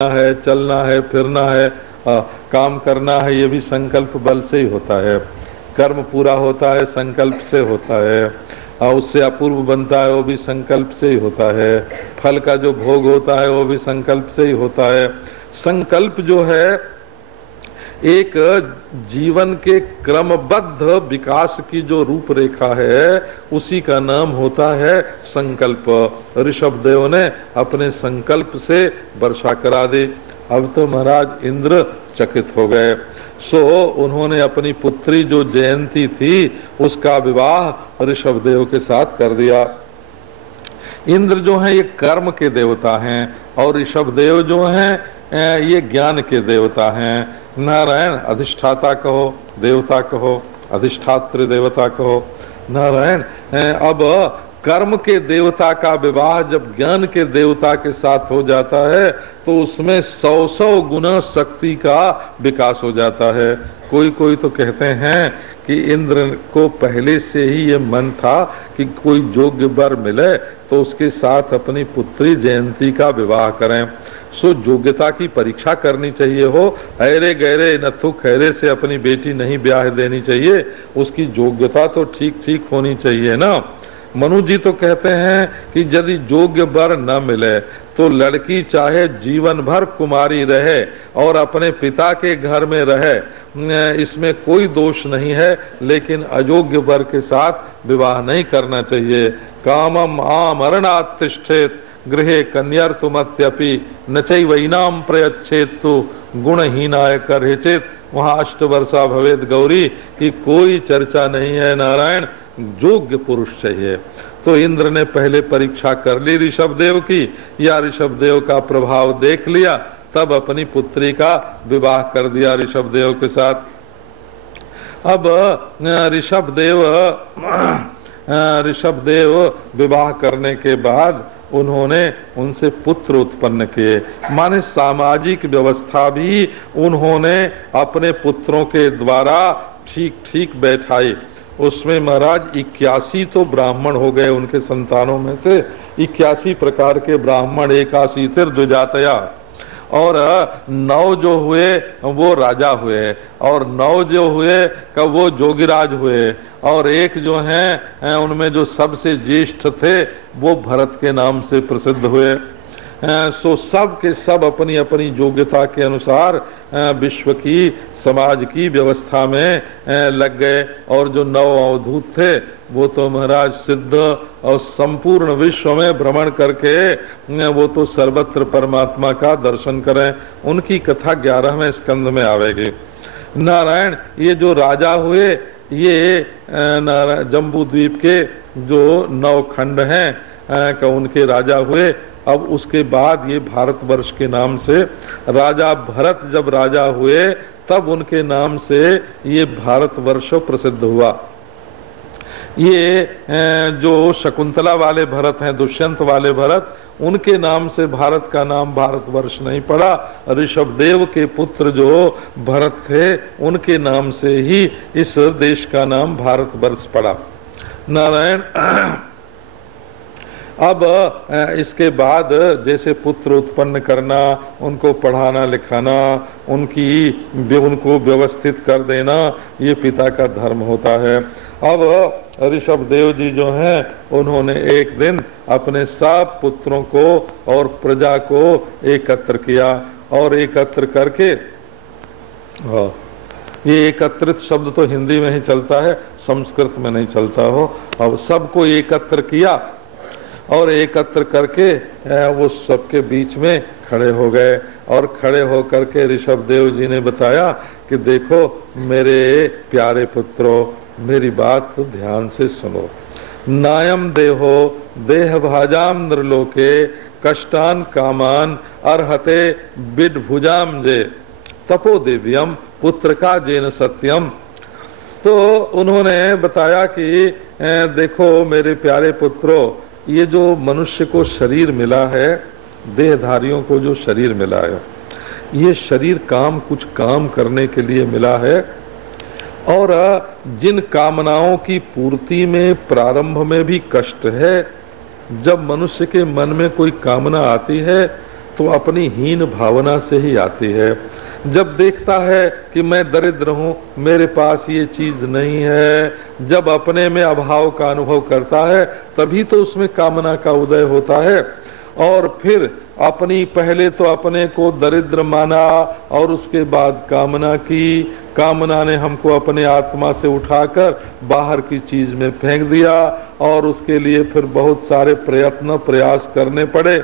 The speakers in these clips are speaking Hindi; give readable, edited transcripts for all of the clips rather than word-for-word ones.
है, चलना है, फिरना है, काम करना है, ये भी संकल्प बल से ही होता है। कर्म पूरा होता है संकल्प से होता है, उससे अपूर्व बनता है वो भी संकल्प से ही होता है। फल का जो भोग होता है वो भी संकल्प से ही होता है। संकल्प जो है एक जीवन के क्रमबद्ध विकास की जो रूपरेखा है उसी का नाम होता है संकल्प। ऋषभदेव ने अपने संकल्प से वर्षा करा दी। अब तो महाराज इंद्र चकित हो गए। सो उन्होंने अपनी पुत्री जो जयंती थी उसका विवाह ऋषभदेव के साथ कर दिया। इंद्र जो है ये कर्म के देवता हैं और ऋषभदेव जो हैं ये ज्ञान के देवता हैं। नारायण अधिष्ठाता कहो, देवता कहो, अधिष्ठात्र देवता कहो। नारायण अब कर्म के देवता का विवाह जब ज्ञान के देवता के साथ हो जाता है तो उसमें 100 गुना शक्ति का विकास हो जाता है। कोई कोई तो कहते हैं कि इंद्र को पहले से ही ये मन था कि कोई योग्य वर मिले तो उसके साथ अपनी पुत्री जयंती का विवाह करें। सो योग्यता की परीक्षा करनी चाहिए हो, ऐरे गहरे नथु खैरे से अपनी बेटी नहीं ब्याह देनी चाहिए। उसकी योग्यता तो ठीक ठीक होनी चाहिए ना। मनु जी तो कहते हैं कि यदि योग्य वर न मिले तो लड़की चाहे जीवन भर कुमारी रहे और अपने पिता के घर में रहे, इसमें कोई दोष नहीं है, लेकिन अयोग्य वर के साथ विवाह नहीं करना चाहिए। कामम आमरणात् तिष्ठेत गृहे कन्यार्तुमत्यपि न चैवैनाम प्रयच्छेत्तु गुणहीनाय करहिचेत। वहाँ अष्टवर्षा भवेद गौरी की कोई चर्चा नहीं है। नारायण योग्य पुरुष चाहिए। तो इंद्र ने पहले परीक्षा कर ली ऋषभदेव की, या ऋषभदेव का प्रभाव देख लिया, तब अपनी पुत्री का विवाह कर दिया ऋषभदेव के साथ। अब ऋषभदेव विवाह करने के बाद उन्होंने उनसे पुत्र उत्पन्न किए। माने सामाजिक व्यवस्था भी उन्होंने अपने पुत्रों के द्वारा ठीक ठीक बैठाई। उसमें महाराज 81 तो ब्राह्मण हो गए उनके संतानों में से। 81 प्रकार के ब्राह्मण, 81 द्विजातया, और 9 जो हुए वो राजा हुए, और 9 जो हुए का वो जोगिराज हुए, और एक जो हैं उनमें जो सबसे ज्येष्ठ थे वो भरत के नाम से प्रसिद्ध हुए। सो सब के सब अपनी अपनी योग्यता के अनुसार विश्व की समाज की व्यवस्था में लग गए। और जो 9 अवधूत थे वो तो महाराज सिद्ध और संपूर्ण विश्व में भ्रमण करके वो तो सर्वत्र परमात्मा का दर्शन करें। उनकी कथा 11वें स्कंद में आवेगी। नारायण ये जो राजा हुए ये जम्बू द्वीप के जो 9 खंड हैं का उनके राजा हुए। अब उसके बाद ये भारतवर्ष के नाम से राजा भरत जब राजा हुए तब उनके नाम से ये भारतवर्ष प्रसिद्ध हुआ। ये जो शकुंतला वाले भरत हैं, दुष्यंत वाले भरत, उनके नाम से भारत का नाम भारतवर्ष नहीं पड़ा। ऋषभदेव के पुत्र जो भरत थे उनके नाम से ही इस देश का नाम भारतवर्ष पड़ा। नारायण अब इसके बाद जैसे पुत्र उत्पन्न करना, उनको पढ़ाना लिखाना, उनको व्यवस्थित कर देना, ये पिता का धर्म होता है। अब ऋषभदेव जी जो हैं उन्होंने एक दिन अपने सब पुत्रों को और प्रजा को एकत्र किया, और एकत्र करके, ये एकत्रित शब्द तो हिंदी में ही चलता है, संस्कृत में नहीं चलता हो। अब सबको एकत्र किया और एकत्र करके वो सबके बीच में खड़े हो गए, और खड़े होकर के ऋषभदेव जी ने बताया कि देखो मेरे प्यारे पुत्रों, मेरी बात तो ध्यान से सुनो। नायम देहो देह भाजाम नृलोके कष्टान कामान अर्हते बिड भुजाम जे तपो देव्यम पुत्र का जेन सत्यम। तो उन्होंने बताया कि देखो मेरे प्यारे पुत्रों, ये जो मनुष्य को शरीर मिला है, देहधारियों को जो शरीर मिला है, ये शरीर कुछ काम करने के लिए मिला है, और जिन कामनाओं की पूर्ति में प्रारंभ में भी कष्ट है, जब मनुष्य के मन में कोई कामना आती है तो अपनी हीन भावना से ही आती है। जब देखता है कि मैं दरिद्र हूँ, मेरे पास ये चीज नहीं है, जब अपने में अभाव का अनुभव करता है, तभी तो उसमें कामना का उदय होता है। और फिर अपनी, पहले तो अपने को दरिद्र माना और उसके बाद कामना की। कामना ने हमको अपने आत्मा से उठाकर बाहर की चीज में फेंक दिया और उसके लिए फिर बहुत सारे प्रयास करने पड़े।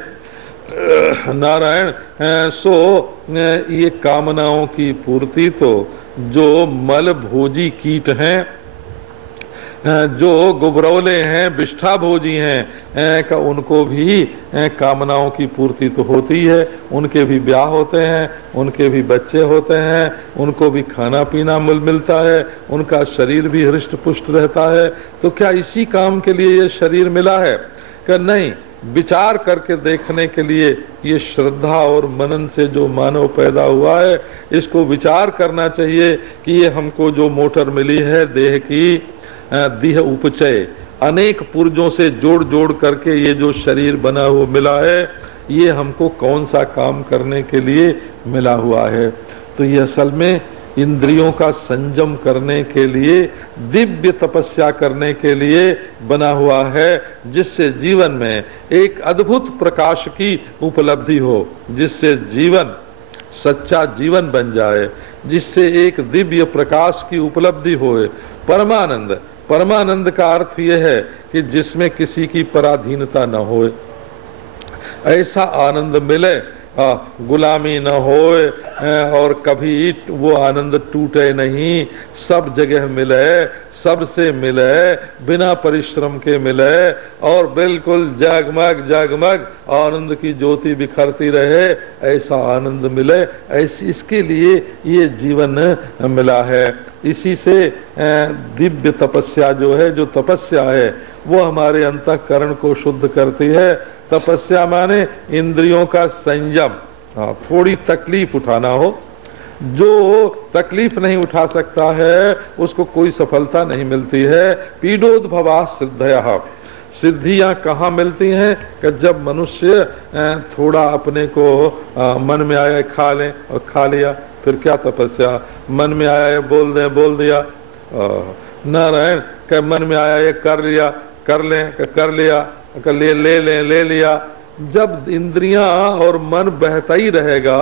नारायण, सो ये कामनाओं की पूर्ति तो जो मल भोजी कीट हैं, जो गुबरौले हैं, विष्ठा भोजी हैं, का उनको भी कामनाओं की पूर्ति तो होती है। उनके भी ब्याह होते हैं, उनके भी बच्चे होते हैं, उनको भी खाना पीना मिलता है, उनका शरीर भी हृष्ट पुष्ट रहता है। तो क्या इसी काम के लिए ये शरीर मिला है? कि नहीं, विचार करके देखने के लिए ये श्रद्धा और मनन से जो मानव पैदा हुआ है, इसको विचार करना चाहिए कि ये हमको जो मोटर मिली है देह की, देह उपचय, अनेक पुर्जों से जोड़ जोड़ करके ये जो शरीर बना हुआ मिला है, ये हमको कौन सा काम करने के लिए मिला हुआ है? तो ये असल में इंद्रियों का संयम करने के लिए, दिव्य तपस्या करने के लिए बना हुआ है, जिससे जीवन में एक अद्भुत प्रकाश की उपलब्धि हो, जिससे जीवन सच्चा जीवन बन जाए, जिससे एक दिव्य प्रकाश की उपलब्धि होए। परमानंद, परमानंद का अर्थ यह है कि जिसमें किसी की पराधीनता न होए, ऐसा आनंद मिले, गुलामी न होए और कभी वो आनंद टूटे नहीं, सब जगह मिले, सबसे मिले, बिना परिश्रम के मिले और बिल्कुल जगमग जगमग आनंद की ज्योति बिखरती रहे, ऐसा आनंद मिले। ऐसी, इसके लिए ये जीवन मिला है। इसी से दिव्य तपस्या जो है, जो तपस्या है, वो हमारे अंतःकरण को शुद्ध करती है। तपस्या माने इंद्रियों का संयम। थोड़ी तकलीफ उठाना हो, जो तकलीफ नहीं उठा सकता है उसको कोई सफलता नहीं मिलती है। पीडोद्भवा सिद्धयः, सिद्धियां कहाँ मिलती हैं? कि जब मनुष्य थोड़ा अपने को मन में आया खा ले और खा लिया, फिर क्या तपस्या? मन में आया बोल दे, बोल दिया, नारायण, के मन में आया ये कर लिया, कर ले, कर लिया, ले लिया। जब इंद्रियां और मन बहता ही रहेगा,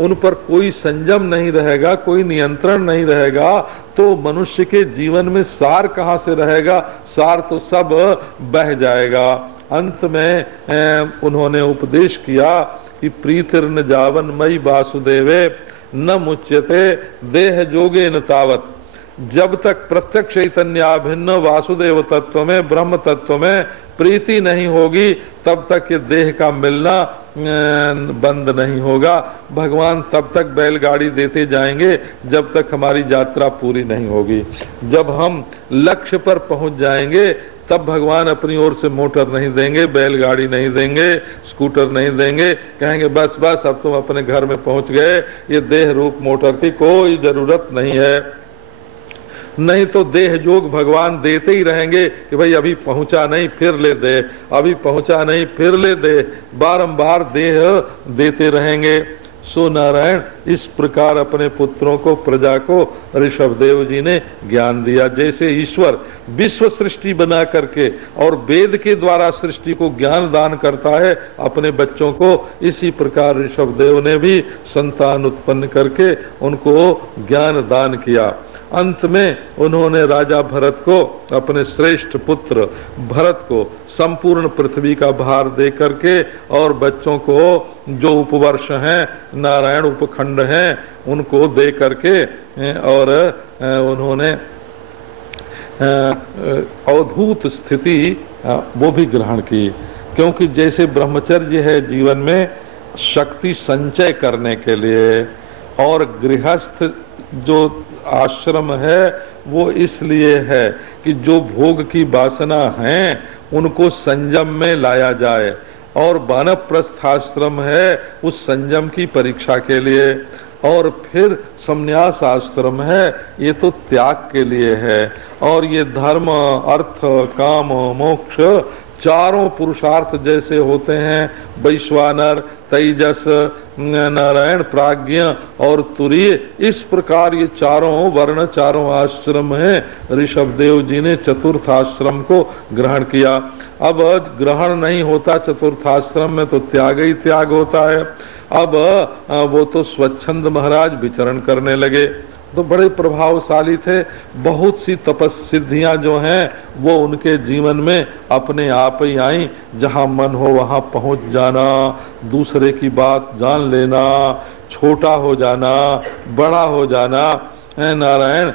उन पर कोई संयम नहीं रहेगा, कोई नियंत्रण नहीं रहेगा, तो मनुष्य के जीवन में सार कहाँ से रहेगा? सार तो सब बह जाएगा। अंत में उन्होंने उपदेश किया कि प्रीतिर्न जावन मई वासुदेवे न मुच्यते देह जोगे न तावत। जब तक प्रत्यक्ष चैतन्याभिन्न वासुदेव तत्व में, ब्रह्म तत्व में प्रीति नहीं होगी, तब तक ये देह का मिलना बंद नहीं होगा। भगवान तब तक बैलगाड़ी देते जाएंगे जब तक हमारी यात्रा पूरी नहीं होगी। जब हम लक्ष्य पर पहुंच जाएंगे, तब भगवान अपनी ओर से मोटर नहीं देंगे, बैलगाड़ी नहीं देंगे, स्कूटर नहीं देंगे, कहेंगे बस बस अब तुम अपने घर में पहुंच गए, ये देह रूप मोटर की कोई जरूरत नहीं है। नहीं तो देह जोग भगवान देते ही रहेंगे कि भाई अभी पहुंचा नहीं फिर ले दे, अभी पहुंचा नहीं फिर ले दे, बारंबार देह देते रहेंगे। सो नारायण इस प्रकार अपने पुत्रों को, प्रजा को ऋषभदेव जी ने ज्ञान दिया। जैसे ईश्वर विश्व सृष्टि बना करके और वेद के द्वारा सृष्टि को ज्ञान दान करता है अपने बच्चों को, इसी प्रकार ऋषभदेव ने भी संतान उत्पन्न करके उनको ज्ञान दान किया। अंत में उन्होंने राजा भरत को, अपने श्रेष्ठ पुत्र भरत को संपूर्ण पृथ्वी का भार दे करके और बच्चों को जो उपवर्ष हैं, नारायण उपखंड हैं, उनको दे करके और उन्होंने अवधूत स्थिति वो भी ग्रहण की। क्योंकि जैसे ब्रह्मचर्य है जीवन में शक्ति संचय करने के लिए, और गृहस्थ जो आश्रम है वो इसलिए है कि जो भोग की वासना है उनको संयम में लाया जाए, और वानप्रस्थ आश्रम है उस संयम की परीक्षा के लिए, और फिर संन्यास आश्रम है ये तो त्याग के लिए है। और ये धर्म, अर्थ, काम, मोक्ष चारों पुरुषार्थ जैसे होते हैं, वैश्वानर तेजस, नारायण, प्राज्ञ और तुरीय, इस प्रकार ये चारों वर्ण, चारों आश्रम हैं। ऋषभदेव जी ने चतुर्थ आश्रम को ग्रहण किया। अब ग्रहण नहीं होता चतुर्थ आश्रम में तो त्याग ही त्याग होता है। अब वो तो स्वच्छंद महाराज विचरण करने लगे, तो बड़े प्रभावशाली थे। बहुत सी तपस्सिद्धियां जो हैं वो उनके जीवन में अपने आप ही आई। जहां मन हो वहां पहुंच जाना, दूसरे की बात जान लेना, छोटा हो जाना, बड़ा हो जाना, नारायण,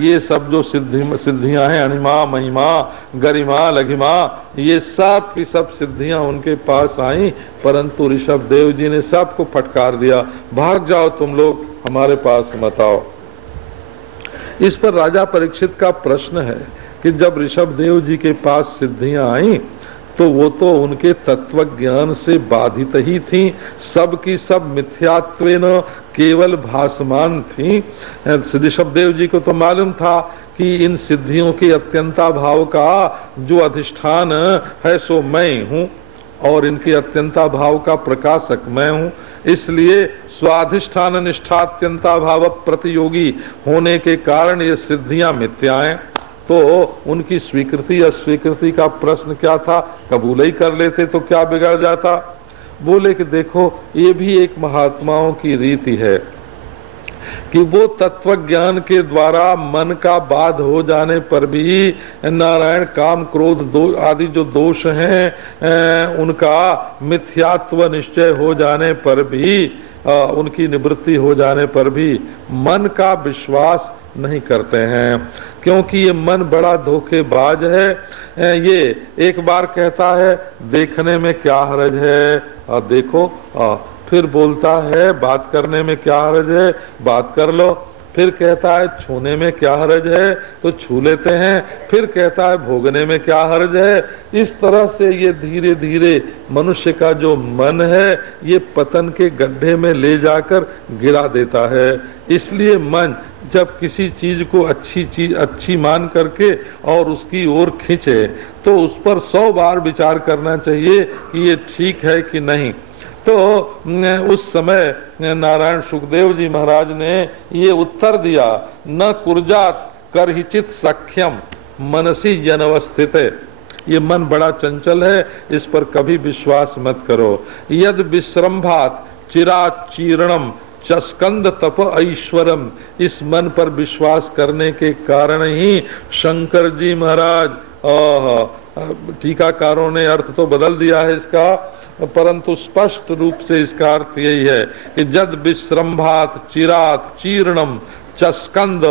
ये सब जो सिद्धियां हैं, अणिमा, महिमा, गरिमा, लघिमा, ये सब की सब सिद्धियां उनके पास आई। परंतु ऋषभदेव जी ने सबको फटकार दिया, भाग जाओ तुम लोग, हमारे पास मत आओ। इस पर राजा परीक्षित का प्रश्न है कि जब ऋषभदेव जी के पास सिद्धियां आई तो वो तो उनके तत्व ज्ञान से बाधित ही थी, सब की सब मिथ्यात्वेन केवल भासमान थी। ऋषभदेव जी को तो मालूम था कि इन सिद्धियों के अत्यंता भाव का जो अधिष्ठान है सो मैं हूँ और इनके अत्यंता भाव का प्रकाशक मैं हूँ। इसलिए स्वाधिष्ठान निष्ठात्यंता भाव प्रतियोगी होने के कारण ये सिद्धियां मिथ्याएं। तो उनकी स्वीकृति अस्वीकृति का प्रश्न क्या था, कबूल ही कर लेते तो क्या बिगड़ जाता। बोले कि देखो ये भी एक महात्माओं की रीति है कि वो तत्व ज्ञान के द्वारा मन का बाध हो जाने पर भी नारायण काम क्रोध आदि जो दोष हैं उनका मिथ्यात्व निश्चय हो जाने पर भी उनकी निवृत्ति हो जाने पर भी मन का विश्वास नहीं करते हैं, क्योंकि ये मन बड़ा धोखेबाज है। ये एक बार कहता है देखने में क्या हर्ज है, देखो, फिर बोलता है बात करने में क्या हर्ज है, बात कर लो, फिर कहता है छूने में क्या हर्ज है तो छू लेते हैं, फिर कहता है भोगने में क्या हर्ज है। इस तरह से ये धीरे धीरे मनुष्य का जो मन है ये पतन के गड्ढे में ले जाकर गिरा देता है। इसलिए मन जब किसी चीज को अच्छी मान करके और उसकी ओर खींचे तो उस पर 100 बार विचार करना चाहिए कि ये ठीक है कि नहीं। तो उस समय नारायण सुखदेव जी महाराज ने ये उत्तर दिया, न कुर्जात करहिचित सख्यम मनसी जनवस्थित। ये मन बड़ा चंचल है, इस पर कभी विश्वास मत करो। यद विश्रम्भात चिराचीर्णम चस्कंद तप ऐश्वरम। इस मन पर विश्वास करने के कारण ही शंकर जी महाराज, टीकाकारों ने अर्थ तो बदल दिया है इसका, परंतु स्पष्ट रूप से इसका अर्थ यही है कि जद विश्रम्भात चिरात चीर्णम चस्कंद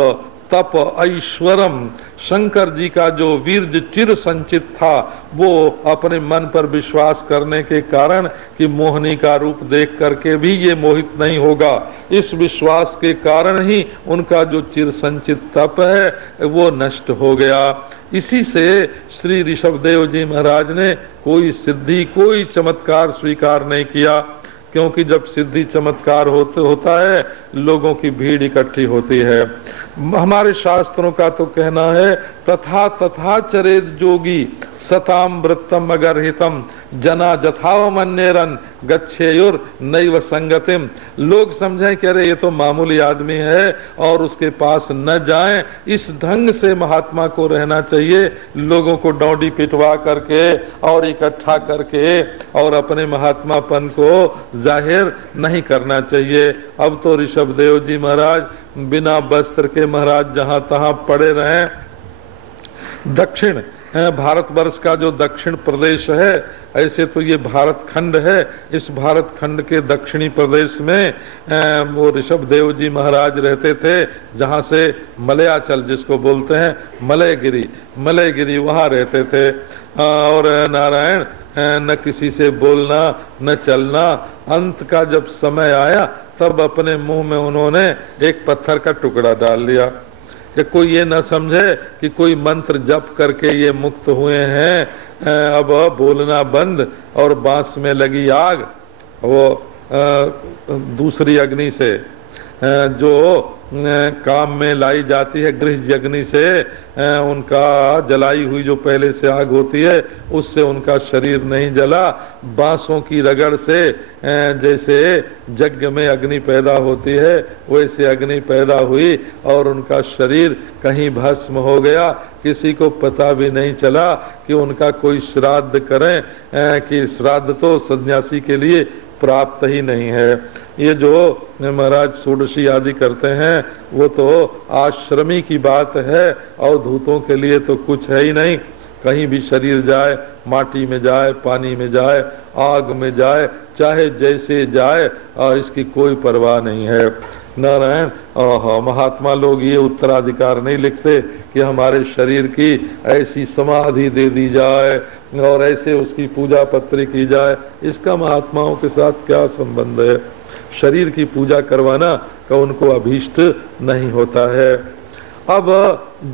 तप ऐश्वरम। शंकर जी का जो वीर्य चिर संचित था वो अपने मन पर विश्वास करने के कारण कि मोहिनी का रूप देख करके भी ये मोहित नहीं होगा, इस विश्वास के कारण ही उनका जो चिर संचित तप है वो नष्ट हो गया। इसी से श्री ऋषभदेव जी महाराज ने कोई सिद्धि कोई चमत्कार स्वीकार नहीं किया, क्योंकि जब सिद्धि चमत्कार होता है लोगों की भीड़ इकट्ठी होती है। हमारे शास्त्रों का तो कहना है तथा तथा चरेत जोगी सताम वृत्तम अगरहितम जना जथावमन्यरन गच्छेयुर नैव संगतिम। लोग समझें कि अरे ये तो मामूली आदमी है और उसके पास न जाएं, इस ढंग से महात्मा को रहना चाहिए। लोगों को डौंडी पिटवा करके और इकट्ठा करके और अपने महात्मापन को जाहिर नहीं करना चाहिए। अब तो ऋषभदेव जी महाराज बिना वस्त्र के महाराज जहां तहां पड़े रहे। दक्षिण भारतवर्ष का जो दक्षिण प्रदेश है, ऐसे तो ये भारत खंड है, इस भारत खंड के दक्षिणी प्रदेश में वो ऋषभदेव जी महाराज रहते थे, जहाँ से मलयाचल जिसको बोलते हैं मलयगिरी वहाँ रहते थे। और नारायण न किसी से बोलना न चलना। अंत का जब समय आया तब अपने मुंह में उन्होंने एक पत्थर का टुकड़ा डाल लिया कि कोई ये न समझे कि कोई मंत्र जप करके ये मुक्त हुए हैं। अब बोलना बंद और बांस में लगी आग वो दूसरी अग्नि से जो काम में लाई जाती है गृह अग्नि से, उनका जलाई हुई जो पहले से आग होती है उससे उनका शरीर नहीं जला। बांसों की रगड़ से जैसे यज्ञ में अग्नि पैदा होती है वैसे अग्नि पैदा हुई और उनका शरीर कहीं भस्म हो गया। किसी को पता भी नहीं चला कि उनका कोई श्राद्ध करें, कि श्राद्ध तो सन्यासी के लिए प्राप्त ही नहीं है। ये जो महाराज षोडशी आदि करते हैं वो तो आश्रमी की बात है, अवधूतों के लिए तो कुछ है ही नहीं। कहीं भी शरीर जाए, माटी में जाए, पानी में जाए, आग में जाए, चाहे जैसे जाए, इसकी कोई परवाह नहीं है। नारायण महात्मा लोग ये उत्तराधिकार नहीं लिखते कि हमारे शरीर की ऐसी समाधि दे दी जाए और ऐसे उसकी पूजा पत्री की जाए। इसका महात्माओं के साथ क्या संबंध है? शरीर की पूजा करवाना का उनको अभीष्ट नहीं होता है। अब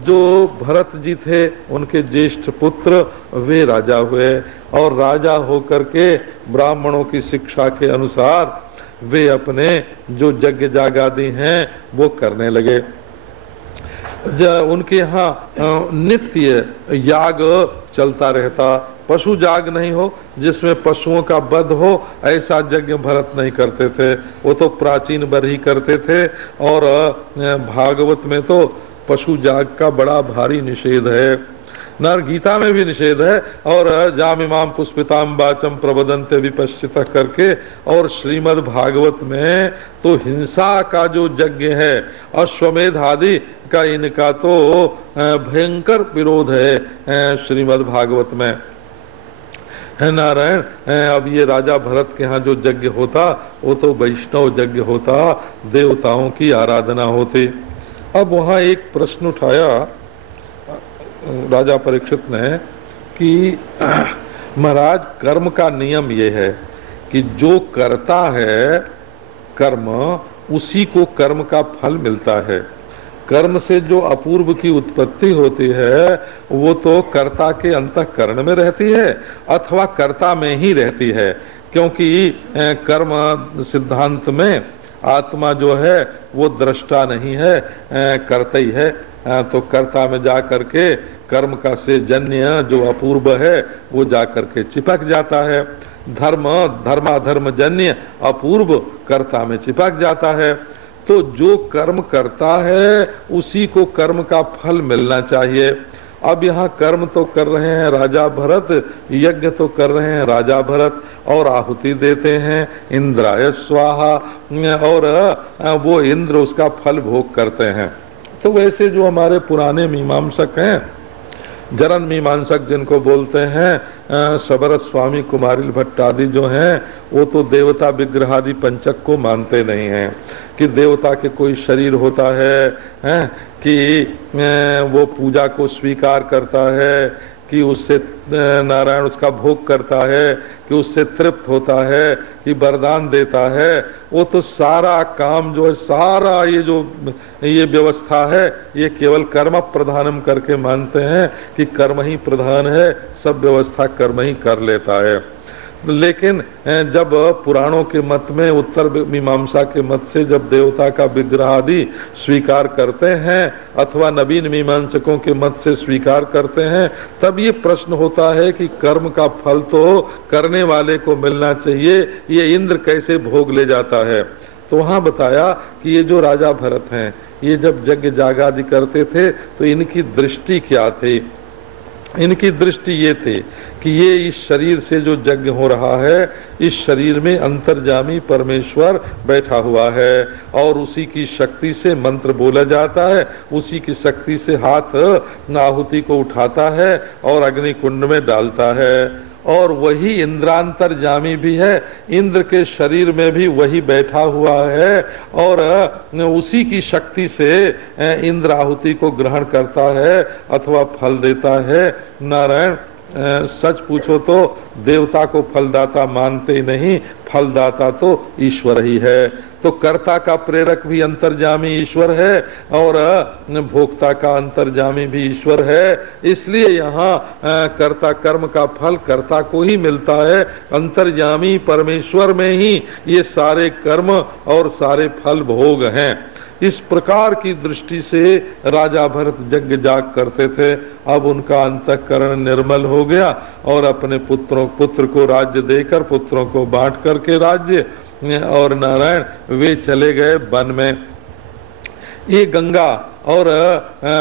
जो भरत जी थे उनके ज्येष्ठ पुत्र वे राजा हुए और राजा होकर के ब्राह्मणों की शिक्षा के अनुसार वे अपने जो यज्ञ जागादि हैं वो करने लगे। उनके यहाँ नित्य याग चलता रहता। पशु जाग नहीं हो जिसमें पशुओं का वध हो ऐसा यज्ञ भरत नहीं करते थे, वो तो प्राचीन बर ही करते थे। और भागवत में तो पशु जाग का बड़ा भारी निषेध है, नर गीता में भी निषेध है। और जामिमाम पुष्पिताम वाचम प्रबदन्ते विपश्चित करके, और श्रीमद् भागवत में तो हिंसा का जो यज्ञ है अश्वमेध आदि का इनका तो भयंकर विरोध है श्रीमद् भागवत में, है नारायण। अब ये राजा भरत के यहाँ जो यज्ञ होता वो तो वैष्णव यज्ञ होता, देवताओं की आराधना होती। अब वहाँ एक प्रश्न उठाया राजा परीक्षित ने कि महाराज कर्म का नियम ये है कि जो करता है कर्म उसी को कर्म का फल मिलता है। कर्म से जो अपूर्व की उत्पत्ति होती है वो तो कर्ता के अंतःकरण में रहती है अथवा कर्ता में ही रहती है, क्योंकि कर्म सिद्धांत में आत्मा जो है वो दृष्टा नहीं है, कर्ता ही है। तो कर्ता में जा करके कर्म का से जन्य जो अपूर्व है वो जा करके चिपक जाता है। धर्म धर्माधर्म जन्य अपूर्व कर्ता में चिपक जाता है। तो जो कर्म करता है उसी को कर्म का फल मिलना चाहिए। अब यहाँ कर्म तो कर रहे हैं राजा भरत, यज्ञ तो कर रहे हैं राजा भरत और आहुति देते हैं इंद्राय स्वाहा, और वो इंद्र उसका फल भोग करते हैं। तो वैसे जो हमारे पुराने मीमांसक हैं, जरन मीमांसक जिनको बोलते हैं, सबरत स्वामी कुमारिल भट्ट आदि जो हैं, वो तो देवता विग्रह आदि पंचक को मानते नहीं हैं कि देवता के कोई शरीर होता है, कि वो पूजा को स्वीकार करता है, कि उससे नारायण उसका भोग करता है, कि उससे तृप्त होता है, कि वरदान देता है। वो तो सारा काम जो है, सारा ये व्यवस्था है, ये केवल कर्म प्रधानम करके मानते हैं कि कर्म ही प्रधान है, सब व्यवस्था कर्म ही कर लेता है। लेकिन जब पुराणों के मत में, उत्तर मीमांसा के मत से जब देवता का विग्रह आदि स्वीकार करते हैं अथवा नवीन मीमांसकों के मत से स्वीकार करते हैं, तब ये प्रश्न होता है कि कर्म का फल तो करने वाले को मिलना चाहिए, ये इंद्र कैसे भोग ले जाता है। तो वहाँ बताया कि ये जो राजा भरत हैं, ये जब यज्ञ जागादि करते थे तो इनकी दृष्टि क्या थी? इनकी दृष्टि ये थी कि ये इस शरीर से जो यज्ञ हो रहा है, इस शरीर में अंतर्जामी परमेश्वर बैठा हुआ है और उसी की शक्ति से मंत्र बोला जाता है, उसी की शक्ति से हाथ आहुति को उठाता है और अग्नि कुंड में डालता है। और वही इंद्रांतर्जामी भी है, इंद्र के शरीर में भी वही बैठा हुआ है और उसी की शक्ति से इंद्र आहुति को ग्रहण करता है अथवा फल देता है। नारायण सच पूछो तो देवता को फलदाता मानते ही नहीं, फलदाता तो ईश्वर ही है। तो कर्ता का प्रेरक भी अंतर्जामी ईश्वर है और भोक्ता का अंतर्जामी भी ईश्वर है। इसलिए यहाँ कर्ता कर्म का फल कर्ता को ही मिलता है। अंतर्जामी परमेश्वर में ही ये सारे कर्म और सारे फल भोग हैं। इस प्रकार की दृष्टि से राजा भरत यज्ञ जाग करते थे। अब उनका अंतःकरण निर्मल हो गया और अपने पुत्र को राज्य देकर, पुत्रों को बांट करके राज्य, और नारायण वे चले गए वन में। ये गंगा और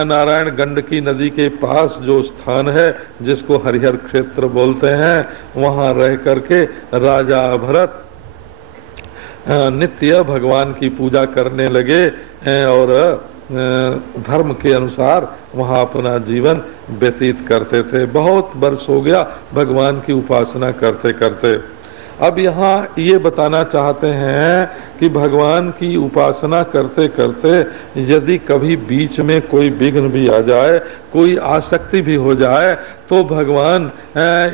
नारायण गंडकी नदी के पास जो स्थान है जिसको हरिहर क्षेत्र बोलते हैं, वहां रह करके राजा भरत नित्य भगवान की पूजा करने लगे और धर्म के अनुसार वहाँ अपना जीवन व्यतीत करते थे। बहुत वर्ष हो गया भगवान की उपासना करते करते। अब यहाँ ये बताना चाहते हैं कि भगवान की उपासना करते करते यदि कभी बीच में कोई विघ्न भी आ जाए, कोई आसक्ति भी हो जाए, तो भगवान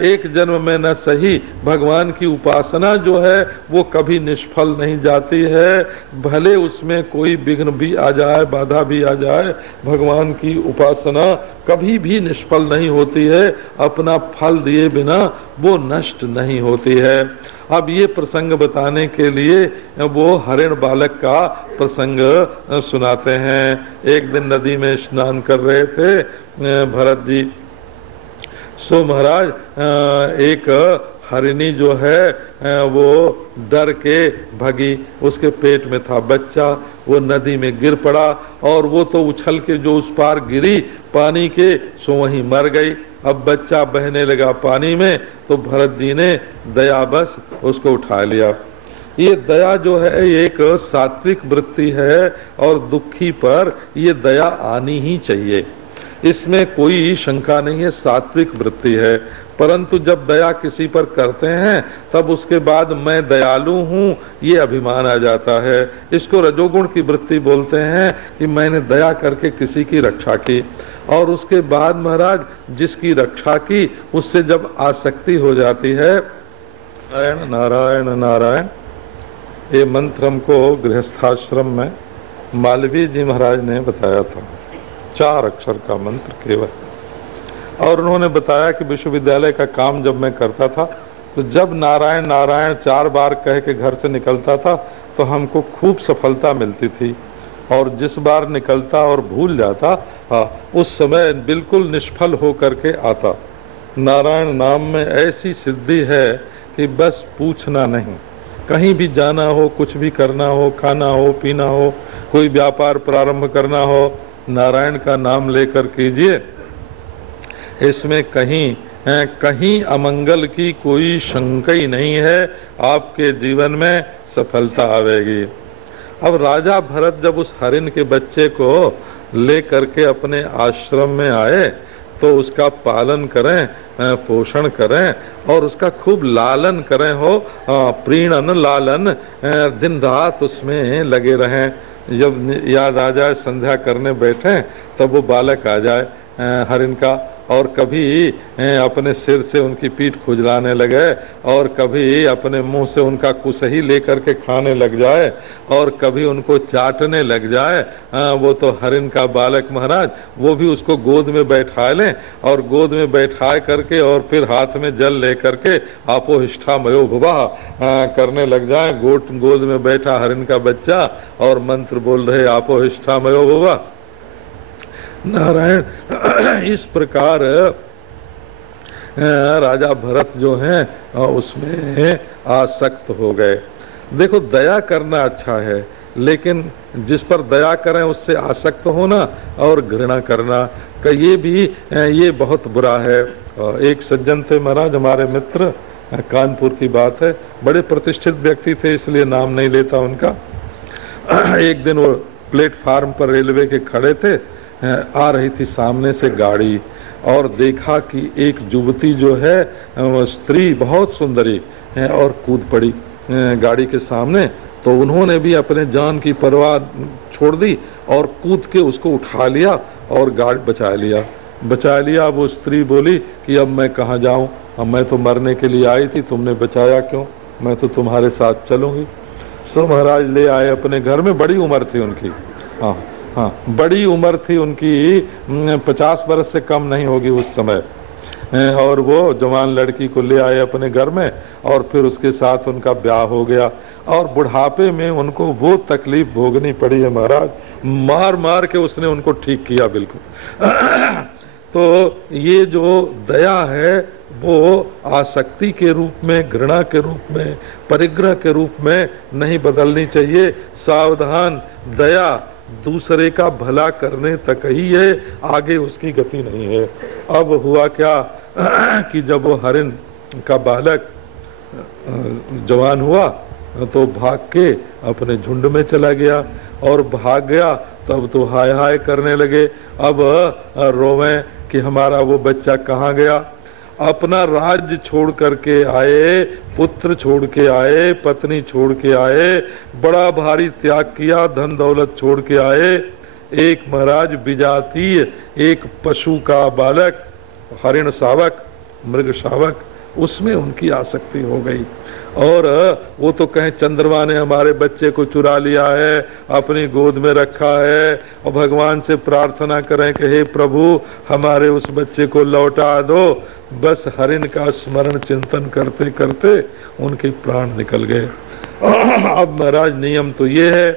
एक जन्म में न सही भगवान की उपासना जो है वो कभी निष्फल नहीं जाती है। भले उसमें कोई विघ्न भी आ जाए, बाधा भी आ जाए, भगवान की उपासना कभी भी निष्फल नहीं होती है। अपना फल दिए बिना वो नष्ट नहीं होती है। अब ये प्रसंग बताने के लिए वो हरिण बालक का प्रसंग सुनाते हैं। एक दिन नदी में स्नान कर रहे थे भरत जी। सो महाराज एक हरिणी जो है वो डर के भगी, उसके पेट में था बच्चा, वो नदी में गिर पड़ा और वो तो उछल के जो उस पार गिरी पानी के, सो वहीं मर गई। अब बच्चा बहने लगा पानी में, तो भरत जी ने दया बस उसको उठा लिया। ये दया जो है एक सात्विक वृत्ति है और दुखी पर ये दया आनी ही चाहिए, इसमें कोई शंका नहीं है, सात्विक वृत्ति है। परंतु जब दया किसी पर करते हैं तब उसके बाद मैं दयालु हूँ ये अभिमान आ जाता है। इसको रजोगुण की वृत्ति बोलते हैं कि मैंने दया करके किसी की रक्षा की, और उसके बाद महाराज जिसकी रक्षा की उससे जब आसक्ति हो जाती है। नारायण नारायण नारायण, ये मंत्र हमको गृहस्थाश्रम में मालवीय जी महाराज ने बताया था, 4 अक्षर का मंत्र केवल। और उन्होंने बताया कि विश्वविद्यालय का काम जब मैं करता था तो जब नारायण नारायण 4 बार कह के घर से निकलता था तो हमको खूब सफलता मिलती थी, और जिस बार निकलता और भूल जाता उस समय बिल्कुल निष्फल हो करके आता। नारायण नाम में ऐसी सिद्धि है कि बस पूछना नहीं। कहीं भी जाना हो, कुछ भी करना हो, खाना हो, पीना हो, कोई व्यापार प्रारंभ करना हो, नारायण का नाम लेकर कीजिए। इसमें कहीं अमंगल की कोई शंका ही नहीं है, आपके जीवन में सफलता आवेगी। अब राजा भरत जब उस हरिण के बच्चे को ले करके अपने आश्रम में आए तो उसका पालन करें, पोषण करें और उसका खूब लालन करें, हो प्रीणन लालन, दिन रात उसमें लगे रहें। जब याद आ जाए संध्या करने बैठे तब वो बालक आ जाए हरिण का, और कभी अपने सिर से उनकी पीठ खुजलाने लगे, और कभी अपने मुंह से उनका कुसही लेकर के खाने लग जाए, और कभी उनको चाटने लग जाए। वो तो हरिण का बालक महाराज, वो भी उसको गोद में बैठा लें, और गोद में बैठा करके और फिर हाथ में जल ले करके आपो हिष्ठा मयो भुवा करने लग जाए। गोद में बैठा हरिण का बच्चा और मंत्र बोल रहे आपो हिष्ठा मयो भुवा नारायण। इस प्रकार राजा भरत जो हैं उसमें आसक्त हो गए। देखो दया करना अच्छा है, लेकिन जिस पर दया करें उससे आसक्त होना और घृणा करना का ये बहुत बुरा है। एक सज्जन थे महाराज, हमारे मित्र, कानपुर की बात है, बड़े प्रतिष्ठित व्यक्ति थे इसलिए नाम नहीं लेता उनका। एक दिन वो प्लेटफार्म पर रेलवे के खड़े थे, आ रही थी सामने से गाड़ी, और देखा कि एक युवती जो है स्त्री बहुत सुंदरी है और कूद पड़ी गाड़ी के सामने। तो उन्होंने भी अपने जान की परवाह छोड़ दी और कूद के उसको उठा लिया और गाड़ी बचा लिया। वो स्त्री बोली कि अब मैं कहाँ जाऊँ, अब मैं तो मरने के लिए आई थी, तुमने बचाया क्यों, मैं तो तुम्हारे साथ चलूँगी। सो महाराज ले आए अपने घर में। बड़ी उम्र थी उनकी, हाँ हाँ, बड़ी उम्र थी उनकी, 50 वर्ष से कम नहीं होगी उस समय। और वो जवान लड़की को ले आए अपने घर में और फिर उसके साथ उनका ब्याह हो गया। और बुढ़ापे में उनको वो तकलीफ भोगनी पड़ी है महाराज, मार मार के उसने उनको ठीक किया बिल्कुल। तो ये जो दया है वो आसक्ति के रूप में, घृणा के रूप में, परिग्रह के रूप में नहीं बदलनी चाहिए। सावधान, दया दूसरे का भला करने तक ही है, आगे उसकी गति नहीं है। अब हुआ क्या कि जब वो हरिण का बालक जवान हुआ तो भाग के अपने झुंड में चला गया, और भाग गया तब तो हाय हाय करने लगे। अब रोवें कि हमारा वो बच्चा कहाँ गया। अपना राज्य छोड़ करके आए, पुत्र छोड़ के आए, पत्नी छोड़ के आए, बड़ा भारी त्याग किया, धन दौलत छोड़ के आए। एक महाराज विजातीय, एक पशु का बालक, हरिण शावक, मृग शावक, उसमें उनकी आसक्ति हो गई। और वो तो कहें चंद्रमा ने हमारे बच्चे को चुरा लिया है, अपनी गोद में रखा है, और भगवान से प्रार्थना करें कि हे प्रभु हमारे उस बच्चे को लौटा दो। बस हरिण का स्मरण चिंतन करते करते उनके प्राण निकल गए। अब महाराज नियम तो ये है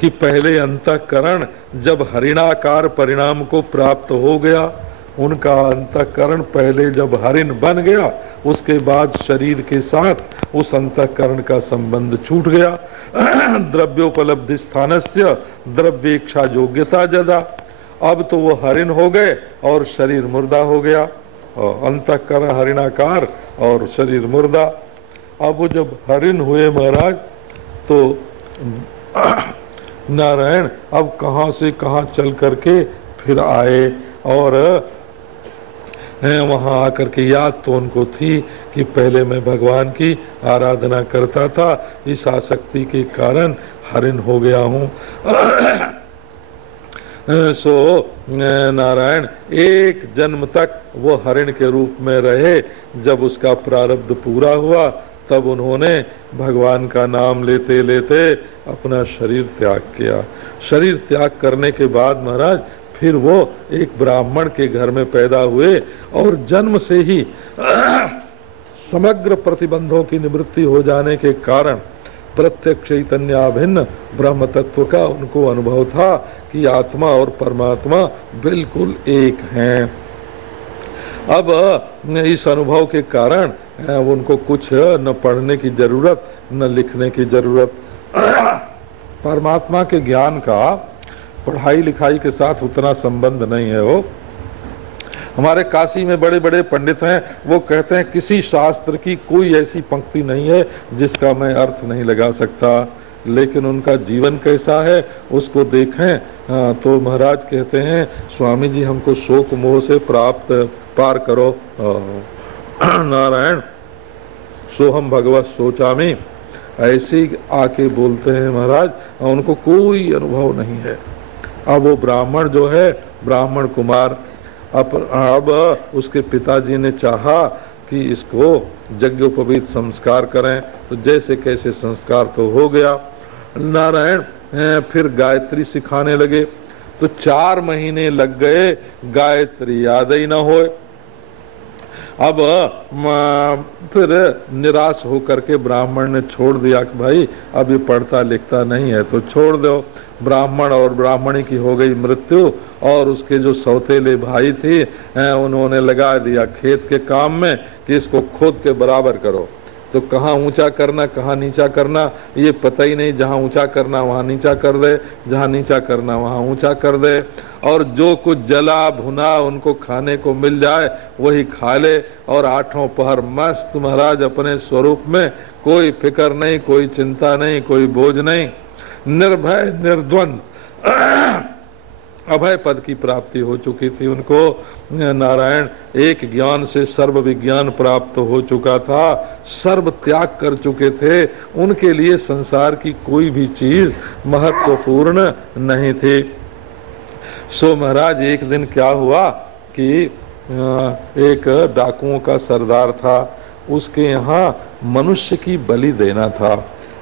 कि पहले अंतःकरण जब हरिणाकार परिणाम को प्राप्त हो गया, उनका अंतःकरण पहले जब हरिण बन गया, उसके बाद शरीर के साथ उस अंतःकरण का संबंध छूट गया। द्रव्योपलब्धि स्थानस्य द्रव्येक्षा योग्यता जदा। अब तो वो हरिण हो गए और शरीर मुर्दा हो गया, अंतःकरण हरिणाकार और शरीर मुर्दा। अब वो जब हरिण हुए महाराज तो नारायण अब कहाँ से कहाँ चल करके फिर आए, और वहां आकर के याद तो उनको थी कि पहले मैं भगवान की आराधना करता था, इस आसक्ति के कारण हरिण हो गया हूँ। सो नारायण एक जन्म तक वो हरिण के रूप में रहे। जब उसका प्रारब्ध पूरा हुआ तब उन्होंने भगवान का नाम लेते लेते अपना शरीर त्याग किया। शरीर त्याग करने के बाद महाराज फिर वो एक ब्राह्मण के घर में पैदा हुए, और जन्म से ही समग्र प्रतिबंधों की निवृत्ति हो जाने के कारण प्रत्यक्ष चैतन्याभिन्न ब्रह्म तत्व का उनको अनुभव था कि आत्मा और परमात्मा बिल्कुल एक हैं। अब इस अनुभव के कारण उनको कुछ न पढ़ने की जरूरत, न लिखने की जरूरत। परमात्मा के ज्ञान का पढ़ाई लिखाई के साथ उतना संबंध नहीं है। वो हमारे काशी में बड़े बड़े पंडित हैं, वो कहते हैं किसी शास्त्र की कोई ऐसी पंक्ति नहीं है जिसका मैं अर्थ नहीं लगा सकता, लेकिन उनका जीवन कैसा है उसको देखें तो महाराज कहते हैं स्वामी जी हमको शोक मोह से प्राप्त पार करो। नारायण सोहम भगवत सोचामी, ऐसे आके बोलते हैं महाराज, उनको कोई अनुभव नहीं है। अब वो ब्राह्मण जो है, ब्राह्मण कुमार, अब उसके पिताजी ने चाहा कि इसको यज्ञोपवीत संस्कार करें, तो जैसे कैसे संस्कार तो हो गया। नारायण फिर गायत्री सिखाने लगे, तो 4 महीने लग गए, गायत्री याद ही ना होए। अब फिर निराश होकर के ब्राह्मण ने छोड़ दिया कि भाई अब ये पढ़ता लिखता नहीं है तो छोड़ दो। ब्राह्मण और ब्राह्मणी की हो गई मृत्यु, और उसके जो सौतेले भाई थे उन्होंने लगा दिया खेत के काम में कि इसको खोद के बराबर करो। तो कहाँ ऊंचा करना कहाँ नीचा करना ये पता ही नहीं, जहाँ ऊंचा करना वहाँ नीचा कर दे, जहाँ नीचा करना वहाँ ऊंचा कर दे, और जो कुछ जला भुना उनको खाने को मिल जाए वही खा ले, और 8 पहर मस्त महाराज अपने स्वरूप में, कोई फिक्र नहीं, कोई चिंता नहीं, कोई बोझ नहीं, निर्भय निर्द्वंद अभय पद की प्राप्ति हो चुकी थी उनको। नारायण एक ज्ञान से सर्व विज्ञान प्राप्त हो चुका था, सर्व त्याग कर चुके थे, उनके लिए संसार की कोई भी चीज महत्वपूर्ण नहीं थी। सो महाराज एक दिन क्या हुआ कि एक डाकुओं का सरदार था, उसके यहाँ मनुष्य की बलि देना था।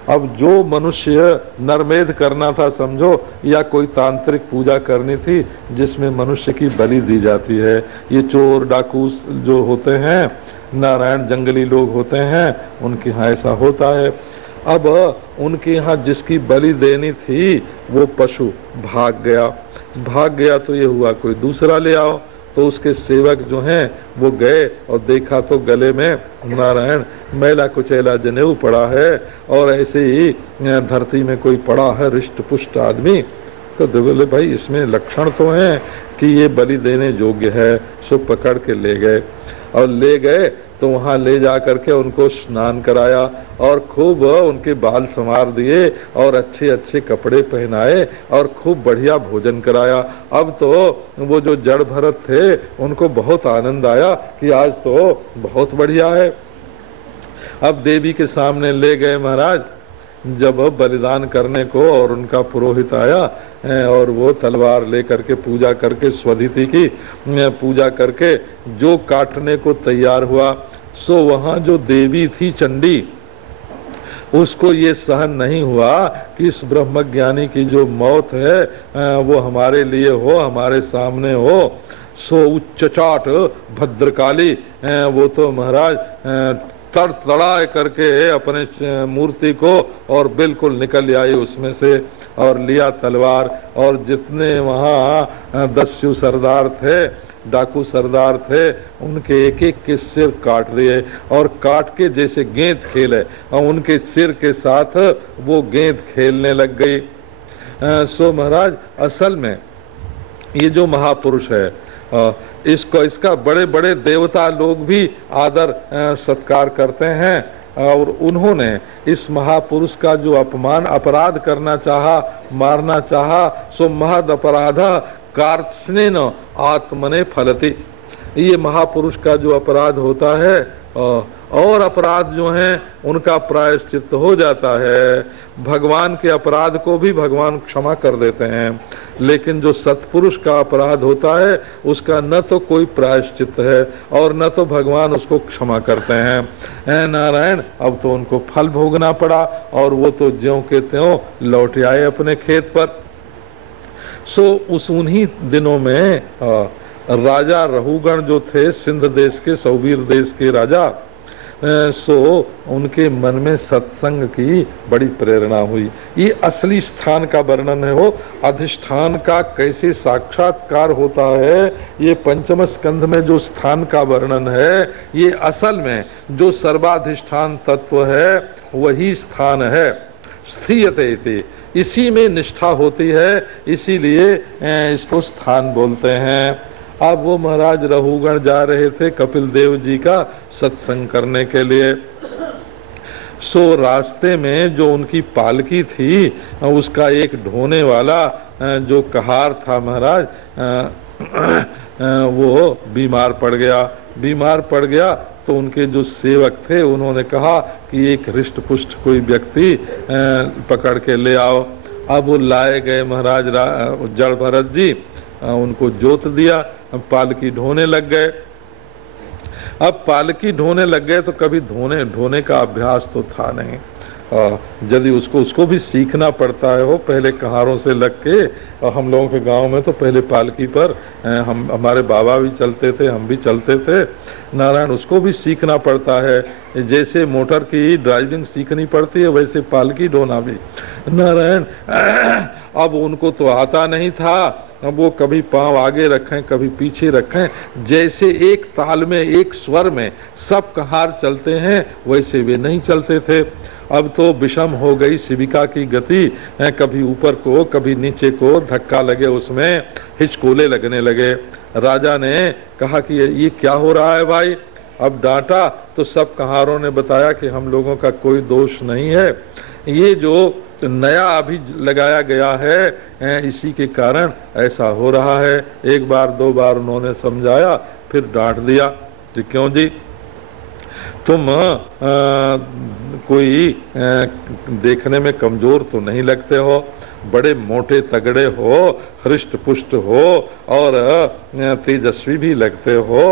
अब जो मनुष्य नरमेध करना था समझो, या कोई तांत्रिक पूजा करनी थी जिसमें मनुष्य की बलि दी जाती है, ये चोर डाकू जो होते हैं, नारायण जंगली लोग होते हैं, उनके यहाँ ऐसा होता है। अब उनके यहाँ जिसकी बलि देनी थी वो पशु भाग गया तो ये हुआ कोई दूसरा ले आओ। तो उसके सेवक जो हैं वो गए और देखा तो गले में नारायण मैला कुचैला जनेऊ पड़ा है, और ऐसे ही धरती में कोई पड़ा है रिष्ट पुष्ट आदमी। तो बोले भाई इसमें लक्षण तो हैं कि ये बलि देने योग्य है। सो पकड़ के ले गए, और ले गए तो वहां ले जा करके उनको स्नान कराया और खूब उनके बाल संवार दिए और अच्छे अच्छे कपड़े पहनाए और खूब बढ़िया भोजन कराया। अब तो वो जो जड़ भरत थे उनको बहुत आनंद आया कि आज तो बहुत बढ़िया है। अब देवी के सामने ले गए महाराज, जब बलिदान करने को, और उनका पुरोहित आया और वो तलवार लेकर के पूजा करके स्वधिति की पूजा करके जो काटने को तैयार हुआ, सो वहां जो देवी थी चंडी, उसको ये सहन नहीं हुआ कि इस ब्रह्मज्ञानी की जो मौत है वो हमारे लिए हो, हमारे सामने हो। सो उच्चचाट भद्रकाली वो तो महाराज तड़तड़ा करके अपने मूर्ति को और बिल्कुल निकल आई उसमें से, और लिया तलवार, और जितने वहाँ दस्यु सरदार थे, डाकू सरदार थे, उनके एक एक के सिर काट दिए, और काट के जैसे गेंद खेले और उनके सिर के साथ वो गेंद खेलने लग गई। सो महाराज असल में ये जो महापुरुष है इसका बड़े बड़े देवता लोग भी आदर सत्कार करते हैं, और उन्होंने इस महापुरुष का जो अपराध करना चाहा, मारना चाहा, सो महद अपराध कार्त्स्नेन आत्मने फलति। ये महापुरुष का जो अपराध होता है और अपराध जो हैं उनका प्रायश्चित हो जाता है। भगवान के अपराध को भी भगवान क्षमा कर देते हैं, लेकिन जो सत्पुरुष का अपराध होता है उसका न तो कोई प्रायश्चित है और न तो भगवान उसको क्षमा करते हैं। नारायण अब तो उनको फल भोगना पड़ा, और वो तो ज्यों के त्यों लौट आए अपने खेत पर। सो उस उन्हीं दिनों में राजा रहुगण जो थे, सिंध देश के, सौवीर देश के राजा, सो उनके मन में सत्संग की बड़ी प्रेरणा हुई। ये असली स्थान का वर्णन है, वो अधिष्ठान का कैसे साक्षात्कार होता है, ये पंचम स्कंध में जो स्थान का वर्णन है, ये असल में जो सर्वाधिष्ठान तत्व है वही स्थान है। स्थियते इति, इसी में निष्ठा होती है, इसीलिए इसको स्थान बोलते हैं। अब वो महाराज रहुगण जा रहे थे कपिल देव जी का सत्संग करने के लिए। सो रास्ते में जो उनकी पालकी थी उसका एक ढोने वाला जो कहार था महाराज, वो बीमार पड़ गया। तो उनके जो सेवक थे उन्होंने कहा कि एक हृष्ट पुष्ट कोई व्यक्ति पकड़ के ले आओ। अब वो लाए गए महाराज जड़ भरत जी, उनको जोत दिया, पालकी ढोने लग गए। अब पालकी ढोने लग गए तो कभी ढोने का अभ्यास तो था नहीं, यदि उसको भी सीखना पड़ता है। वो पहले कहारों से लग के, और हम लोगों के गांव में तो पहले पालकी पर हमारे बाबा भी चलते थे, हम भी चलते थे। नारायण उसको भी सीखना पड़ता है, जैसे मोटर की ड्राइविंग सीखनी पड़ती है वैसे पालकी ढोना भी। नारायण अब उनको तो आता नहीं था, अब वो कभी पांव आगे रखें कभी पीछे रखें, जैसे एक ताल में एक स्वर में सब कहार चलते हैं वैसे वे नहीं चलते थे। अब तो विषम हो गई शिविका की गति, कभी ऊपर को कभी नीचे को धक्का लगे, उसमें हिचकोले लगने लगे। राजा ने कहा कि ये क्या हो रहा है भाई। अब डांटा तो सब कहारों ने बताया कि हम लोगों का कोई दोष नहीं है, ये जो नया अभी लगाया गया है इसी के कारण ऐसा हो रहा है। एक बार दो बार उन्होंने समझाया, फिर डांट दिया कि क्यों जी, तुम कोई देखने में कमजोर तो नहीं लगते हो, बड़े मोटे तगड़े हो, हृष्ट पुष्ट हो और तेजस्वी भी लगते हो।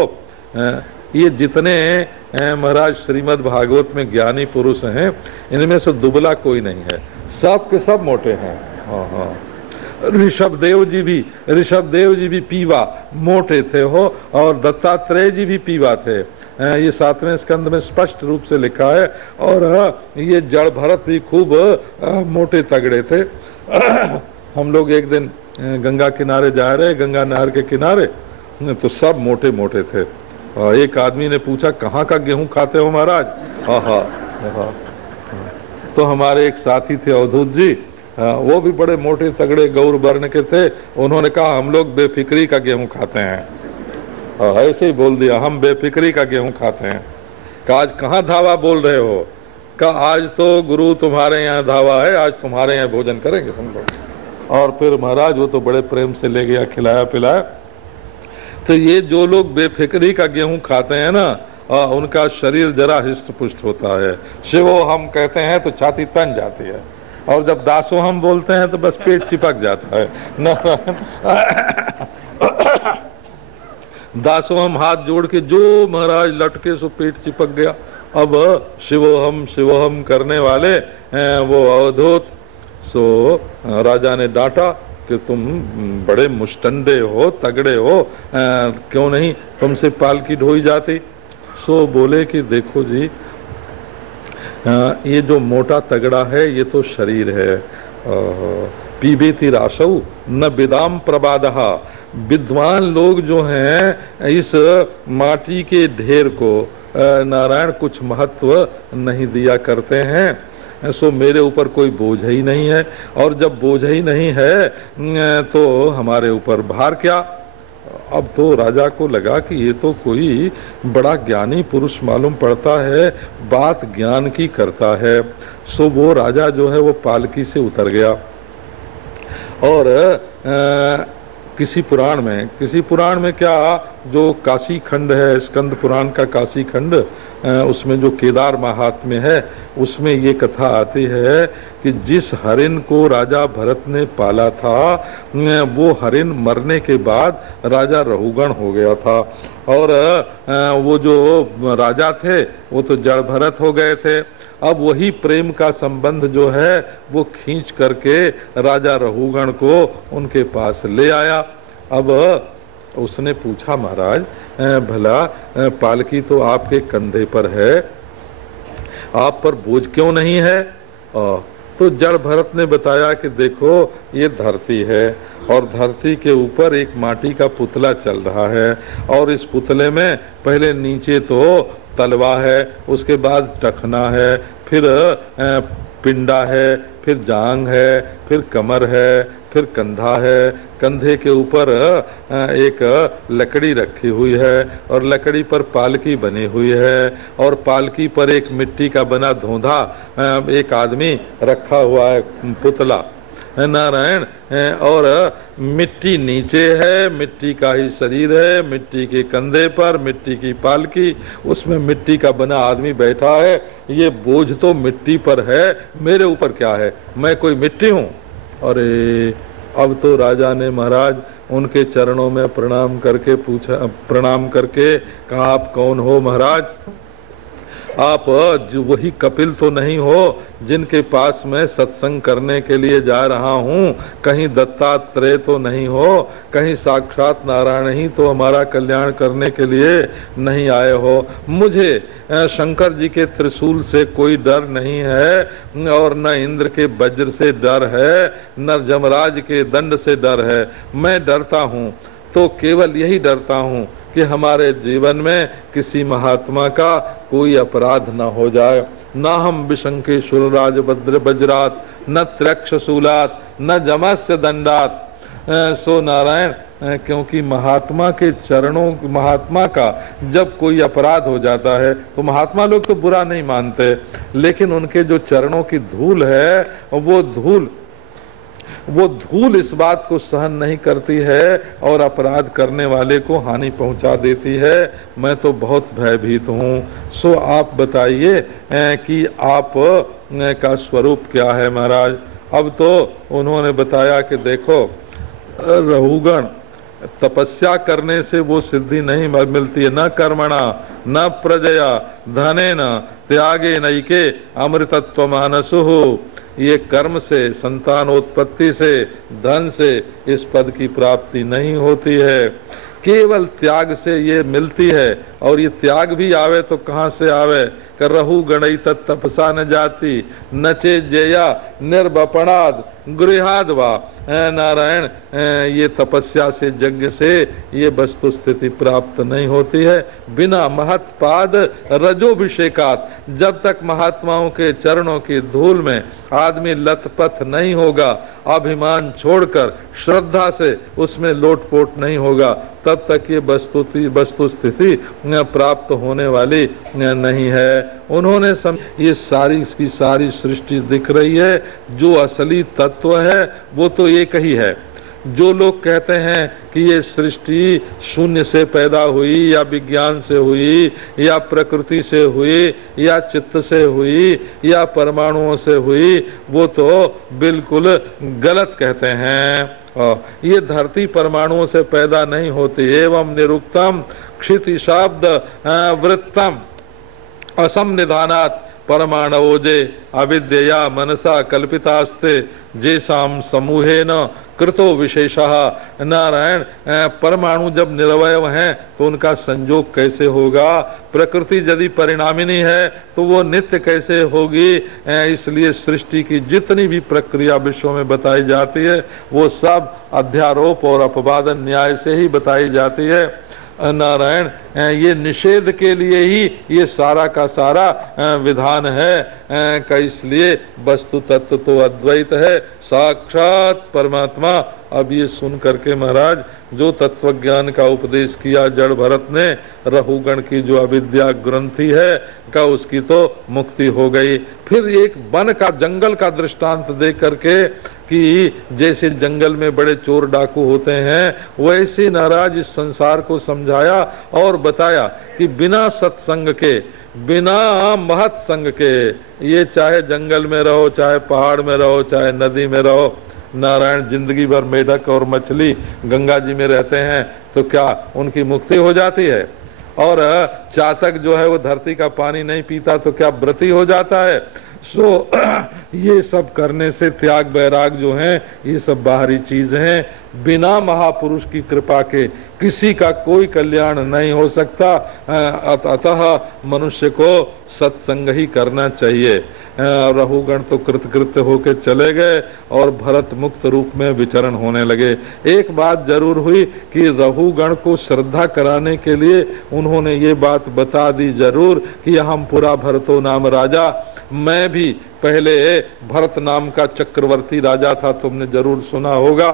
ये जितने महाराज श्रीमद् भागवत में ज्ञानी पुरुष हैं, इनमें से दुबला कोई नहीं है, सब के सब मोटे हैं। हाँ हाँ, ऋषभदेव जी भी पीवा मोटे थे हो, और दत्तात्रेय जी भी पीवा थे। ये 7वें स्कंद में स्पष्ट रूप से लिखा है। और ये जड़ भरत भी खूब मोटे तगड़े थे। हम लोग एक दिन गंगा किनारे जा रहे, गंगा नहर के किनारे, तो सब मोटे मोटे थे। एक आदमी ने पूछा, कहाँ का गेहूं खाते हो महाराज? हाँ, तो हमारे एक साथी थे अवधूत जी, वो भी बड़े मोटे तगड़े गौर वर्ण के थे। उन्होंने कहा, हम लोग बेफिक्री का गेहूं खाते हैं। ऐसे ही बोल दिया, हम बेफिक्री का गेहूं खाते हैं। कहा, आज कहाँ धावा बोल रहे हो? कहा, आज तो गुरु तुम्हारे यहाँ धावा है, आज तुम्हारे यहाँ भोजन करेंगे हम लोग। और फिर महाराज वो तो बड़े प्रेम से ले गया, खिलाया पिलाया। तो ये जो लोग बेफिक्री का गेहूं खाते हैं ना, उनका शरीर जरा हिष्ट पुष्ट होता है। शिवो हम कहते हैं तो छाती तन जाती है, और जब दासो हम बोलते हैं तो बस पेट चिपक जाता है। दासो हम हाथ जोड़ के जो महाराज लटके सो पेट चिपक गया। अब शिवोहम करने वाले वो अवधूत, सो राजा ने डांटा कि तुम बड़े मुष्टंडे हो, तगड़े हो, क्यों नहीं तुमसे पालकी ढोई जाती? सो बोले कि देखो जी, ये जो मोटा तगड़ा है ये तो शरीर है। पीबेति रासौ न विदाम प्रबादहा। विद्वान लोग जो हैं इस माटी के ढेर को नारायण कुछ महत्व नहीं दिया करते हैं। सो मेरे ऊपर कोई बोझ ही नहीं है, और जब बोझ ही नहीं है तो हमारे ऊपर भार क्या? अब तो राजा को लगा कि ये तो कोई बड़ा ज्ञानी पुरुष मालूम पड़ता है, बात ज्ञान की करता है। सो वो राजा जो है वो पालकी से उतर गया, और किसी पुराण में क्या, जो काशी खंड है, स्कंद पुराण का काशी खंड, उसमें जो केदार महात्म्य है, उसमें ये कथा आती है कि जिस हरिण को राजा भरत ने पाला था, वो हरिण मरने के बाद राजा रहुगण हो गया था, और वो जो राजा थे वो तो जड़ भरत हो गए थे। अब वही प्रेम का संबंध जो है वो खींच करके राजा रहुगण को उनके पास ले आया। अब उसने पूछा, महाराज भला पालकी तो आपके कंधे पर है, आप पर बोझ क्यों नहीं है? तो जड़ भरत ने बताया कि देखो ये धरती है, और धरती के ऊपर एक माटी का पुतला चल रहा है, और इस पुतले में पहले नीचे तो तलवा है, उसके बाद टखना है, फिर पिंडा है, फिर जांग है, फिर कमर है, फिर कंधा है, कंधे के ऊपर एक लकड़ी रखी हुई है, और लकड़ी पर पालकी बनी हुई है, और पालकी पर एक मिट्टी का बना धोंधा एक आदमी रखा हुआ है, पुतला नारायण। और मिट्टी नीचे है, मिट्टी का ही शरीर है, मिट्टी के कंधे पर मिट्टी की पालकी, उसमें मिट्टी का बना आदमी बैठा है। ये बोझ तो मिट्टी पर है, मेरे ऊपर क्या है? मैं कोई मिट्टी हूँ? अरे अब तो राजा ने महाराज उनके चरणों में प्रणाम करके कहा, आप कौन हो महाराज? आप जो वही कपिल तो नहीं हो जिनके पास मैं सत्संग करने के लिए जा रहा हूँ? कहीं दत्तात्रेय तो नहीं हो? कहीं साक्षात नारायण ही तो हमारा कल्याण करने के लिए नहीं आए हो? मुझे शंकर जी के त्रिशूल से कोई डर नहीं है, और न इंद्र के वज्र से डर है, न जमराज के दंड से डर है। मैं डरता हूँ तो केवल यही डरता हूँ कि हमारे जीवन में किसी महात्मा का कोई अपराध न हो जाए। न हम विशंके शूलराज भद्र वज्रात, न त्रक्षशूलात, न जमस्य दंडात। सो नारायण, क्योंकि महात्मा के चरणों, महात्मा का जब कोई अपराध हो जाता है तो महात्मा लोग तो बुरा नहीं मानते, लेकिन उनके जो चरणों की धूल है वो धूल इस बात को सहन नहीं करती है, और अपराध करने वाले को हानि पहुंचा देती है। मैं तो बहुत भयभीत हूँ। सो आप बताइए कि आप का स्वरूप क्या है महाराज? अब तो उन्होंने बताया कि देखो रहुगण, तपस्या करने से वो सिद्धि नहीं मिलती है, न कर्मणा न प्रजया धनेन त्यागे नैके अमृतत्व मानसुः। ये कर्म से, संतानोत्पत्ति से, धन से इस पद की प्राप्ति नहीं होती है, केवल त्याग से ये मिलती है। और ये त्याग भी आवे तो कहाँ से आवे? कर रहु गणई तपसा न जाति नचे जया निर्वपणाद गृहाद वा। नारायण, ये तपस्या से, यज्ञ से ये वस्तु स्थिति प्राप्त नहीं होती है। बिना महत्पाद रजोभिषेकात, जब तक महात्माओं के चरणों की धूल में आदमी लथपथ नहीं होगा, अभिमान छोड़कर श्रद्धा से उसमें लोटपोट नहीं होगा, तब तक ये वस्तु स्थिति प्राप्त होने वाली नहीं है। उन्होंने ये सारी की सारी सृष्टि दिख रही है, जो असली तत्व है वो तो एक ही है। जो लोग कहते हैं कि ये सृष्टि शून्य से पैदा हुई, या विज्ञान से हुई, या प्रकृति से हुई, या चित्त से हुई, या परमाणुओं से हुई, वो तो बिल्कुल गलत कहते हैं। ये धरती परमाणुओं से पैदा नहीं होती। एवं निरुक्तम क्षितिशाब्द वृत्तम असंनिधानात् परमाणवोजे अविद्या मनसा कल्पितास्ते जेसाम समूहेन कृतो विशेषः। नारायण, परमाणु जब निरवय हैं तो उनका संयोग कैसे होगा? प्रकृति यदि परिणामिनी है तो वो नित्य कैसे होगी? इसलिए सृष्टि की जितनी भी प्रक्रिया विश्व में बताई जाती है वो सब अध्यारोप और अपवादन न्याय से ही बताई जाती है। नारायण, ये निषेध के लिए ही ये सारा का सारा विधान है का। इसलिए वस्तु तत्व तो अद्वैत है, साक्षात परमात्मा। अब ये सुन करके महाराज जो तत्व ज्ञान का उपदेश किया जड़ भरत ने, रहुगण की जो अविद्या ग्रंथि है का, उसकी तो मुक्ति हो गई। फिर एक वन का, जंगल का दृष्टांत दे करके कि जैसे जंगल में बड़े चोर डाकू होते हैं, वैसे नाराज इस संसार को समझाया और बताया कि बिना सत्संग के, बिना महत संग के, ये चाहे जंगल में रहो, चाहे पहाड़ में रहो, चाहे नदी में रहो, नारायण, जिंदगी भर मेढक और मछली गंगा जी में रहते हैं तो क्या उनकी मुक्ति हो जाती है? और चातक जो है वो धरती का पानी नहीं पीता तो क्या व्रती हो जाता है? ये सब करने से त्याग वैराग जो हैं ये सब बाहरी चीज हैं। बिना महापुरुष की कृपा के किसी का कोई कल्याण नहीं हो सकता। अतः मनुष्य को सत्संग ही करना चाहिए। रहुगण तो कृतकृत्य होके चले गए और भरत मुक्त रूप में विचरण होने लगे। एक बात जरूर हुई कि रहुगण को श्रद्धा कराने के लिए उन्होंने ये बात बता दी जरूर कि हम पूरा भरतो नाम राजा, मैं भी पहले भरत नाम का चक्रवर्ती राजा था, तुमने जरूर सुना होगा।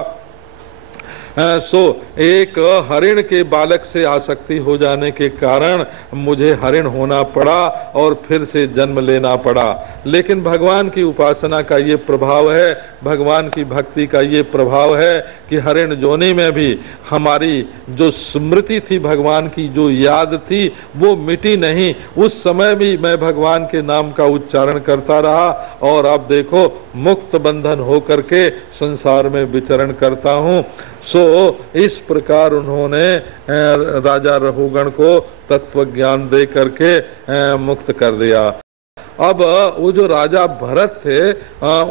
एक हरिण के बालक से आसक्ति हो जाने के कारण मुझे हरिण होना पड़ा और फिर से जन्म लेना पड़ा। लेकिन भगवान की उपासना का ये प्रभाव है, भगवान की भक्ति का ये प्रभाव है कि हरिण जोनी में भी हमारी जो स्मृति थी, भगवान की जो याद थी, वो मिटी नहीं। उस समय भी मैं भगवान के नाम का उच्चारण करता रहा और अब देखो मुक्त बंधन होकर के संसार में विचरण करता हूँ। इस प्रकार उन्होंने राजा रहुगण को तत्व ज्ञान दे करके मुक्त कर दिया। अब वो जो राजा भरत थे,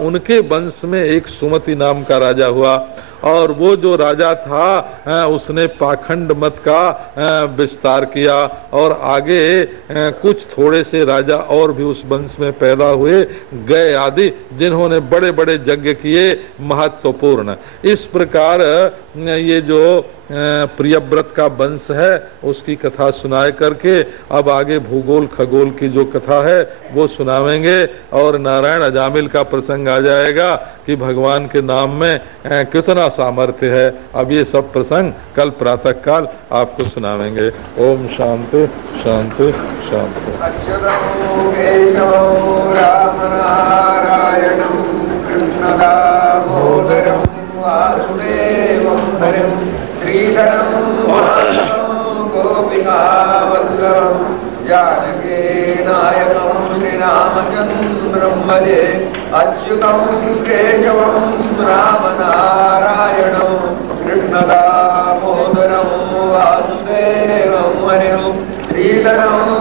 उनके वंश में एक सुमति नाम का राजा हुआ और वो जो राजा था उसने पाखंड मत का विस्तार किया और आगे कुछ थोड़े से राजा और भी उस वंश में पैदा हुए गए आदि, जिन्होंने बड़े बड़े यज्ञ किए महत्वपूर्ण। इस प्रकार ये जो प्रियव्रत का वंश है उसकी कथा सुनाए करके अब आगे भूगोल खगोल की जो कथा है वो सुनावेंगे और नारायण अजामिल का प्रसंग आ जाएगा कि भगवान के नाम में कितना सामर्थ्य है। अब ये सब प्रसंग कल प्रातः काल आपको सुनावेंगे। ओम शांति शांति शांति। अच्युतं केशवं राम नारायणं कृष्ण दामोदरं वासुदेवं हरिं श्रीधरं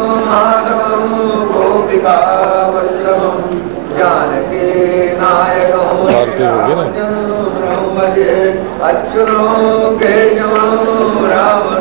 भजे अच्युतो केशवं राम